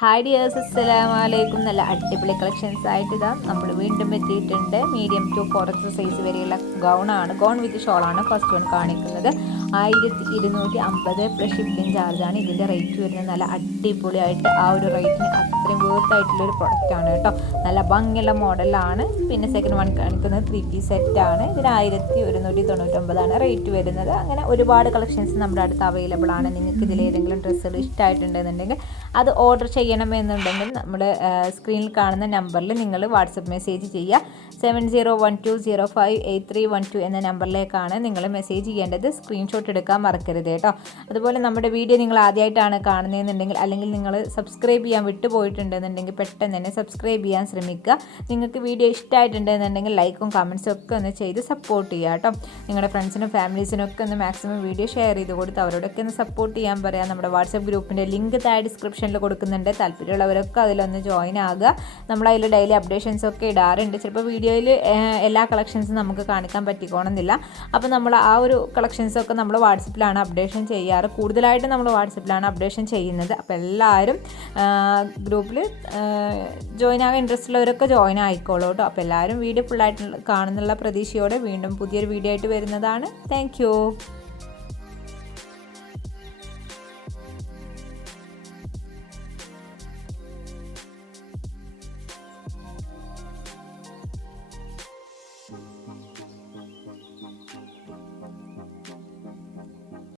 Hi dears അസ്സലാമലൈക്കും നല്ല അടിപൊളി കളക്ഷൻസ് ആയിട്ട് ഇതാ നമ്മൾ വീണ്ടും എത്തിയിട്ടുണ്ട്. Medium to four X size വരെയുള്ള ഗൗണാണ് ഗൗൺ വിത്ത് ഷോളാണ് ഫസ്റ്റ് വൺ കാണിക്കുന്നത്. ആയിരത്തി ഇരുന്നൂറ്റി അമ്പത് പ്ലസ് ഷിപ്പിംഗ് ചാർജാണ് ഇതിന്റെ റേറ്റ് വരുന്നത്. നല്ല അടിപൊളിയായിട്ട് ആ ഒരു റേറ്റിന് അത്രയും വേർത്തായിട്ടുള്ളൊരു പ്രൊഡക്റ്റാണ് കേട്ടോ. നല്ല ഭംഗിയുള്ള മോഡലാണ്. പിന്നെ സെക്കൻഡ് വൺ കാണിക്കുന്നത് ത്രീ പീസ് സെറ്റാണ് ഇതിന് ആയിരത്തി ഒരുന്നൂറ്റി തൊണ്ണൂറ്റൊമ്പതാണ് റേറ്റ് വരുന്നത്. അങ്ങനെ ഒരുപാട് കളക്ഷൻസ് നമ്മുടെ അടുത്ത് അവൈലബിൾ ആണ്. നിങ്ങൾക്ക് ഇതിൽ ഏതെങ്കിലും ഡ്രസ്സുകൾ ഇഷ്ടമായിട്ടുണ്ടെന്നുണ്ടെങ്കിൽ അത് ഓർഡർ ചെയ്യണമെന്നുണ്ടെങ്കിൽ നമ്മുടെ സ്ക്രീനിൽ കാണുന്ന നമ്പറിൽ നിങ്ങൾ വാട്സപ്പ് മെസ്സേജ് ചെയ്യുക. Seven zero one two zero five eight three one two എന്ന നമ്പറിലേക്കാണ് നിങ്ങൾ മെസ്സേജ് ചെയ്യേണ്ടത്. സ്ക്രീൻഷോട്ട് എടുക്കാൻ മറക്കരുത് കേട്ടോ. അതുപോലെ നമ്മുടെ വീഡിയോ നിങ്ങൾ ആദ്യമായിട്ടാണ് കാണുന്നതെന്നുണ്ടെങ്കിൽ അല്ലെങ്കിൽ നിങ്ങൾ സബ്സ്ക്രൈബ് ചെയ്യാൻ വിട്ടുപോയിട്ടുണ്ടെന്നുണ്ടെങ്കിൽ പെട്ടെന്ന് തന്നെ സബ്സ്ക്രൈബ് ചെയ്യാൻ ശ്രമിക്കുക. നിങ്ങൾക്ക് വീഡിയോ ഇഷ്ടമായിട്ടുണ്ടെന്നുണ്ടെങ്കിൽ ലൈക്കും കമൻസും ഒക്കെ ഒന്ന് ചെയ്ത് സപ്പോർട്ട് ചെയ്യുക കേട്ടോ. നിങ്ങളുടെ ഫ്രണ്ട്സിനും ഫാമിലീസിനും ഒക്കെ ഒന്ന് മാക്സിമം വീഡിയോ ഷെയർ ചെയ്ത് കൊടുത്ത് അവരോടൊക്കെ ഒന്ന് സപ്പോർട്ട് ചെയ്യാൻ പറയാം. നമ്മുടെ വാട്സപ്പ് ഗ്രൂപ്പിന്റെ ലിങ്ക് താഴെ ഡിസ്ക്രിപ്ഷനിൽ കൊടുക്കുന്നുണ്ട്. താല്പര്യമുള്ളവരൊക്കെ അതിലൊന്ന് ജോയിൻ ആകുക. നമ്മൾ അതിൽ ഡെയിലി അപ്ഡേഷൻസ് ഒക്കെ ഇടാറുണ്ട്. ചിലപ്പോൾ വീഡിയോയിൽ എല്ലാ കളക്ഷൻസും നമുക്ക് കാണിക്കാൻ പറ്റിക്കോണമെന്നില്ല അപ്പോൾ നമ്മൾ ആ ഒരു കളക്ഷൻസൊക്കെ നമ്മൾ വാട്സപ്പിലാണ് അപ്ഡേഷൻ ചെയ്യാറ്. കൂടുതലായിട്ട് നമ്മൾ വാട്സപ്പിലാണ് അപ്ഡേഷൻ ചെയ്യുന്നത്. അപ്പോൾ എല്ലാവരും ഗ്രൂപ്പിൽ ജോയിൻ ആകാൻ ഇൻട്രസ്റ്റ് ഉള്ളവരൊക്കെ ജോയിൻ ആയിക്കോളൂ കേട്ടോ. അപ്പോൾ എല്ലാവരും വീഡിയോ ഫുള്ളായിട്ട് കാണുന്നുള്ള പ്രതീക്ഷയോടെ വീണ്ടും പുതിയൊരു വീഡിയോ ആയിട്ട് വരുന്നതാണ്. താങ്ക്